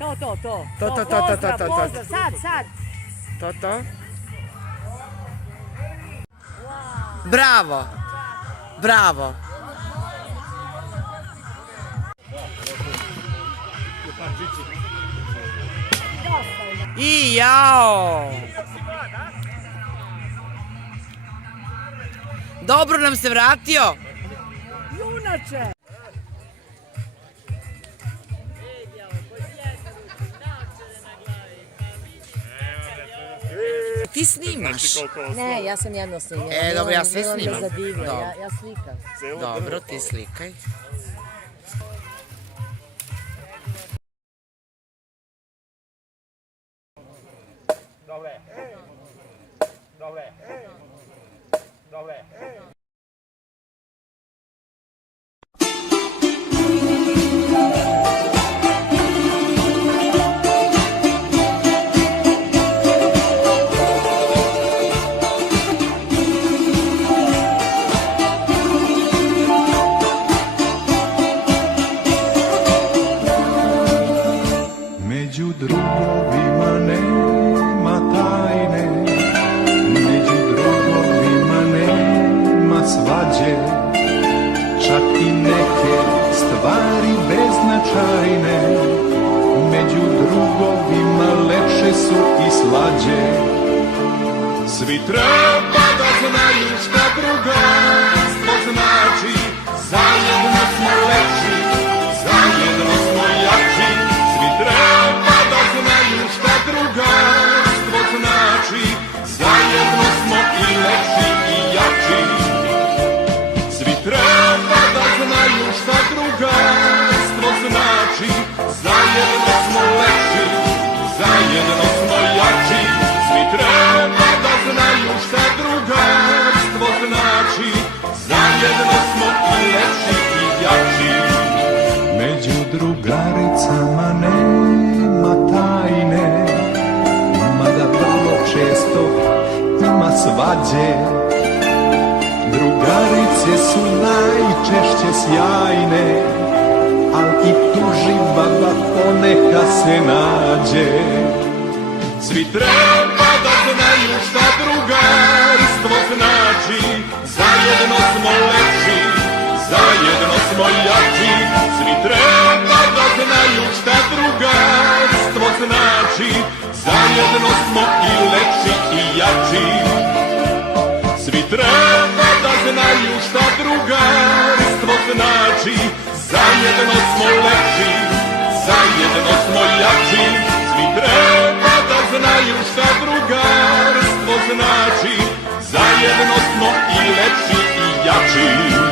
To. To. Sad. To. Bravo. I jao. Dobro nam se vratio. Junače. Ti snimaš? Ne, ja sam jedno snimila. Dobro, ja sve snimam. Ja slikam. Dobro, ti slikaj. Dobre. Među drugovima nema tajne, među drugovima nema svađe, čak i neke stvari beznačajne, među drugovima lepše su i slađe. Svi treba da znaju šta drugarstvo znači, zajedno smo lepši, zajedno smo jači. Svi treba da znaju šta drugarstvo znači, zajedno smo i lepši i jači. Svi treba da znaju šta drugarstvo znači, zajedno smo lepši, zajedno smo jači. Svi treba da znaju šta drugarstvo znači, zajedno smo i lepši i jači. Među drugaricama nema tajne, mada vrlo često ima svađe. Drugarice su najčešće sjajne, al i tuži baba poneka se nađe. Svi treba da znaju šta drugarstvo znači, zajedno smo lepši, zajedno smo jači. Svi treba da znaju šta drugarstvo znači, zajedno smo i lepši i jači. Svi treba da znaju šta drugarstvo znači, zajedno smo lepši, zajedno smo jači. Svi treba da znaju šta drugarstvo znači, zajedno smo i lepši i jači.